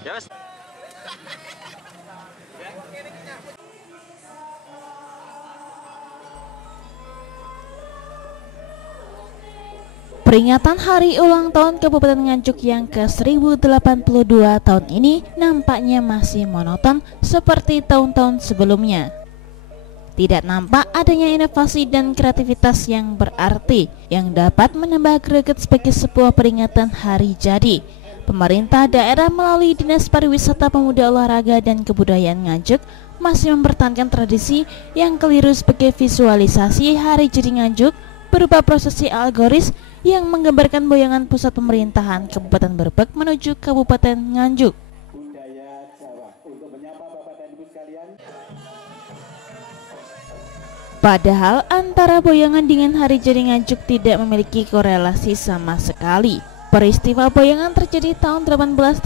Ya wes. Peringatan hari ulang tahun Kabupaten Nganjuk yang ke-1082 tahun ini nampaknya masih monoton seperti tahun-tahun sebelumnya. Tidak nampak adanya inovasi dan kreativitas yang berarti yang dapat menambah greget sebagai sebuah peringatan hari jadi. Pemerintah daerah melalui Dinas Pariwisata Pemuda Olahraga dan Kebudayaan Nganjuk masih mempertahankan tradisi yang keliru sebagai visualisasi hari jadi Nganjuk berupa prosesi alegoris yang menggambarkan boyangan pusat pemerintahan Kabupaten Berbek menuju Kabupaten Nganjuk. Padahal antara boyangan dengan hari jadi Nganjuk tidak memiliki korelasi sama sekali. Peristiwa boyangan terjadi tahun 1880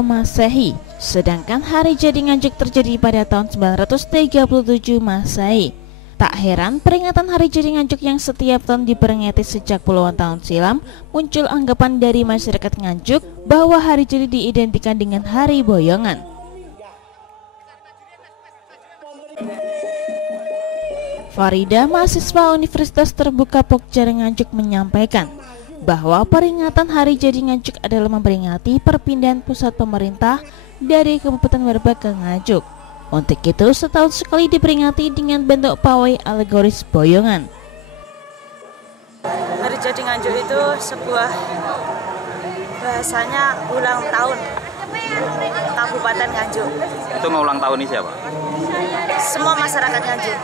Masehi, sedangkan hari jadi Nganjuk terjadi pada tahun 937 Masehi. Tak heran peringatan hari jadi Nganjuk yang setiap tahun diperingati sejak puluhan tahun silam muncul anggapan dari masyarakat Nganjuk bahwa hari jadi diidentikan dengan hari boyangan. Farida, mahasiswa Universitas Terbuka Pokja Nganjuk menyampaikan bahwa peringatan hari jadi Nganjuk adalah memperingati perpindahan pusat pemerintah dari Kabupaten Berbek ke Nganjuk. Untuk itu setahun sekali diperingati dengan bentuk pawai alegoris boyongan. Hari jadi Nganjuk itu sebuah bahasanya ulang tahun Kabupaten Nganjuk. Itu mengulang tahun ini siapa? Semua masyarakat Nganjuk.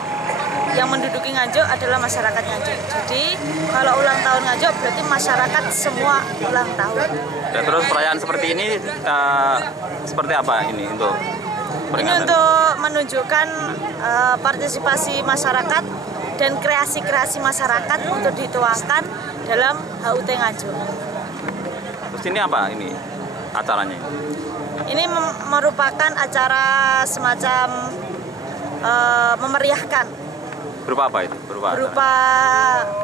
Yang menduduki Nganjuk adalah masyarakat Nganjuk. Jadi kalau ulang tahun Nganjuk berarti masyarakat semua ulang tahun. Ya, terus perayaan seperti ini seperti apa ini untuk peringatan? Ini untuk menunjukkan partisipasi masyarakat dan kreasi-kreasi masyarakat untuk dituangkan dalam HUT Nganjuk. Terus ini apa ini acaranya? Ini merupakan acara semacam memeriahkan. Berupa apa itu? Berupa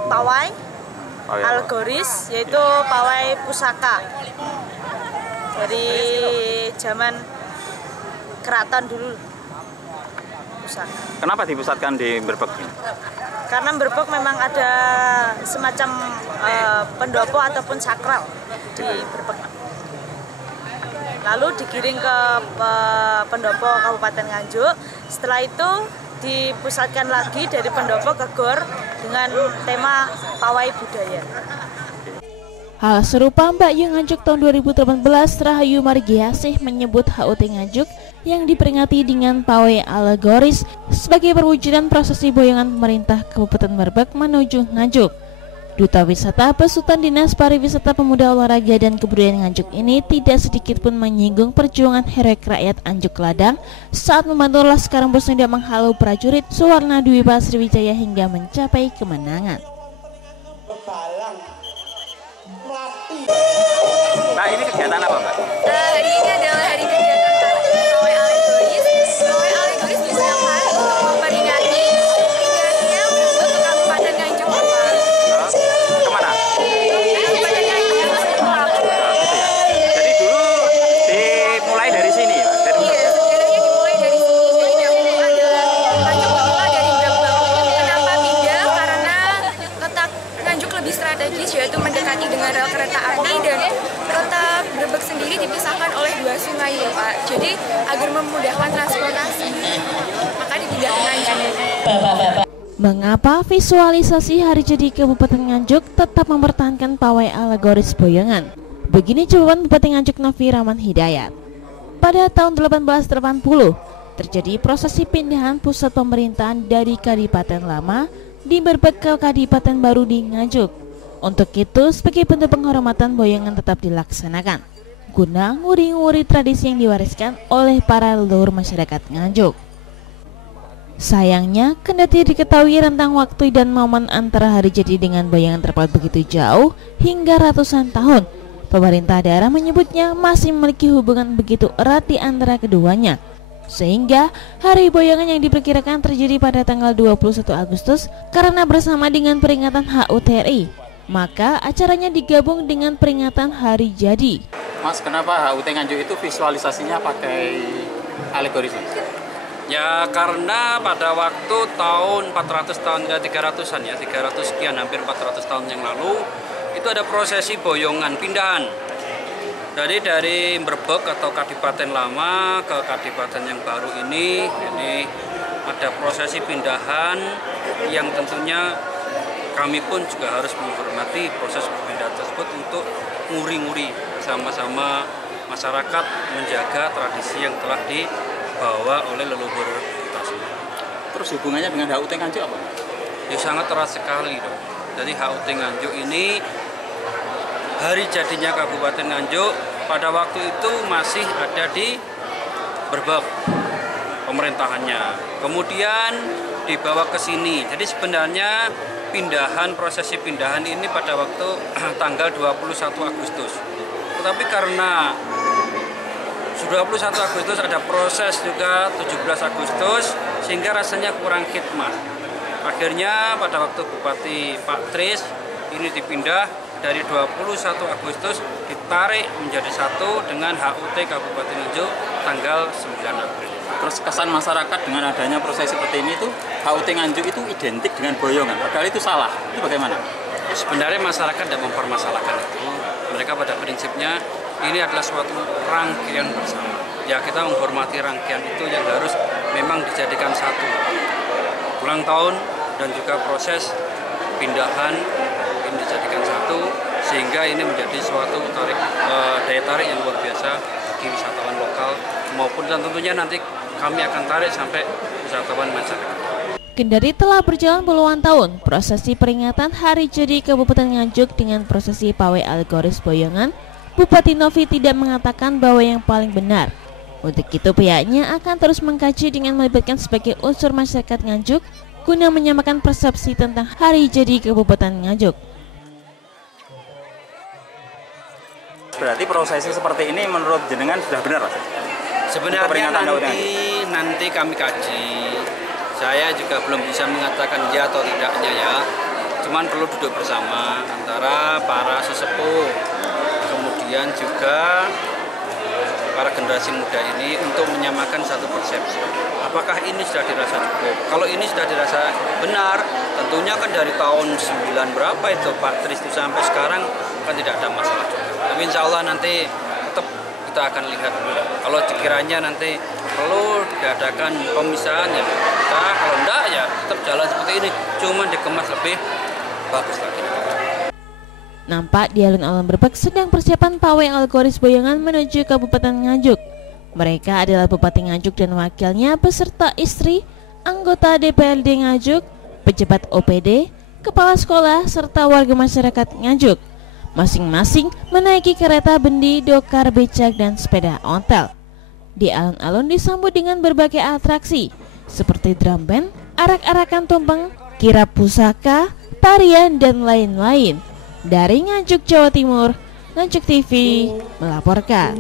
pawai alegoris, yaitu pawai pusaka dari zaman keraton dulu. Pusaka. Kenapa dipusatkan di Berbek ini? Karena Berbek memang ada semacam pendopo ataupun sakral di Berbek. Lalu digiring ke pendopo Kabupaten Nganjuk. Setelah itu dipusatkan lagi dari pendopo ke gor dengan tema pawai budaya. Hal serupa Mbak Yu Nganjuk tahun 2018, Rahayu Margiasih menyebut HUT Nganjuk yang diperingati dengan pawai alegoris sebagai perwujudan prosesi boyangan pemerintah Kabupaten Berbek menuju Nganjuk. Duta Wisata Besutan Dinas Pariwisata Pemuda Olahraga dan Kebudayaan Nganjuk ini tidak sedikit pun menyinggung perjuangan heroik rakyat Anjuk Ladang saat membantu Laskar Embus Nida menghalau prajurit Suwarna Dwipa Sriwijaya hingga mencapai kemenangan. Mbak, ini kegiatan apa, Mbak? Hari ini adalah hari kegiatan pawai alegoris. Pawai alegoris digunakan untuk memperingati pindahnya Berbek ke Kabupaten Nganjuk. Kemana? Kabupaten Nganjuk. Gitu ya. Jadi dulu dimulai dari sini, Pak? Iya, sebenarnya dimulai dari sini. Jadi dahulu adalah Nganjuk Bapak dari Berbek. Kenapa pindah? Karena letak Nganjuk lebih strategis, yaitu mendekati dengan rel kereta api, dan kota Berbek sendiri dipisahkan oleh 2 sungai ya Pak. Jadi agar memudahkan transportasi, maka dipindah ke Nganjuk. Mengapa visualisasi hari jadi Kabupaten Nganjuk tetap mempertahankan pawai alegoris boyangan? Begini jawaban Bupati Nganjuk Novi Rahman Hidayat. Pada tahun 1880 terjadi prosesi pindahan pusat pemerintahan dari Kadipaten Lama di Berbek ke Kadipaten Baru di Nganjuk. Untuk itu sebagai bentuk penghormatan boyangan tetap dilaksanakan guna nguri-nguri tradisi yang diwariskan oleh para leluhur masyarakat Nganjuk. Sayangnya, kendati diketahui rentang waktu dan momen antara hari jadi dengan boyangan terpaut begitu jauh hingga ratusan tahun, pemerintah daerah menyebutnya masih memiliki hubungan begitu erat di antara keduanya. Sehingga hari boyangan yang diperkirakan terjadi pada tanggal 21 Agustus karena bersama dengan peringatan HUT RI, maka acaranya digabung dengan peringatan hari jadi. Mas, kenapa HUT Nganjuk itu visualisasinya pakai alegoris? Ya karena pada waktu tahun 400 tahun ke 300-an ya, 300 sekian hampir 400 tahun yang lalu itu ada prosesi boyongan pindahan. Jadi dari Mrebek atau Kadipaten Lama ke Kadipaten yang baru ini ada prosesi pindahan yang tentunya kami pun juga harus menghormati proses perpindahan tersebut untuk nguri-nguri sama-sama masyarakat menjaga tradisi yang telah dibawa oleh leluhur kita semua. Terus hubungannya dengan HUT Nganjuk apa? Ya sangat erat sekali dong. Jadi HUT Nganjuk ini hari jadinya Kabupaten Nganjuk pada waktu itu masih ada di Mrebek pemerintahannya. Kemudian dibawa ke sini. Jadi sebenarnya prosesi pindahan ini pada waktu tanggal 21 Agustus. Tetapi karena 21 Agustus ada proses juga 17 Agustus sehingga rasanya kurang khidmat. Akhirnya pada waktu Bupati Pak Tris ini dipindah dari 21 Agustus ditarik menjadi satu dengan HUT Kabupaten Nganjuk tanggal 9 April. Terus kesan masyarakat dengan adanya proses seperti ini tuh HUT Nganjuk itu identik dengan boyongan, padahal itu salah. Itu bagaimana? Sebenarnya masyarakat tidak mempermasalahkan itu. Mereka pada prinsipnya ini adalah suatu rangkaian bersama. Ya kita menghormati rangkaian itu yang harus memang dijadikan satu. Ulang tahun dan juga proses pindahan ini dijadikan satu sehingga ini menjadi suatu daya tarik yang luar biasa bagi wisatawan lokal maupun dan tentunya nanti kami akan tarik sampai wisatawan masyarakat. Kendari telah berjalan puluhan tahun, prosesi peringatan Hari Jadi Kabupaten Nganjuk dengan prosesi pawai alegoris boyongan, Bupati Novi tidak mengatakan bahwa yang paling benar. Untuk itu pihaknya akan terus mengkaji dengan melibatkan sebagai unsur masyarakat Nganjuk guna menyamakan persepsi tentang Hari Jadi Kabupaten Nganjuk. Berarti prosesi seperti ini menurut jenengan sudah benar, Mas? Sebenarnya nanti kami kaji. Saya juga belum bisa mengatakan ya atau tidaknya ya. Cuman perlu duduk bersama antara para sesepuh, kemudian juga para generasi muda ini untuk menyamakan satu persepsi. Apakah ini sudah dirasa cukup? Kalau ini sudah dirasa benar, tentunya kan dari tahun 9 berapa itu Pak Tris itu sampai sekarang kan tidak ada masalah juga. Tapi insya Allah nanti tetap kita akan lihat dulu. Kalau sekiranya nanti perlu diadakan pemisahan ya kita, kalau enggak ya tetap jalan seperti ini, cuman dikemas lebih bagus lagi. Nampak di alun-alun Mrebek sedang persiapan pawai alegoris boyongan menuju Kabupaten Nganjuk. Mereka adalah Bupati Nganjuk dan wakilnya beserta istri, anggota DPRD Nganjuk, pejabat OPD, kepala sekolah, serta warga masyarakat Nganjuk. Masing-masing menaiki kereta bendi, dokar, becak, dan sepeda ontel. Di alun-alun disambut dengan berbagai atraksi seperti drum band, arak-arakan tumpeng, kirap pusaka, tarian, dan lain-lain. Dari Nganjuk, Jawa Timur, Nganjuk TV melaporkan.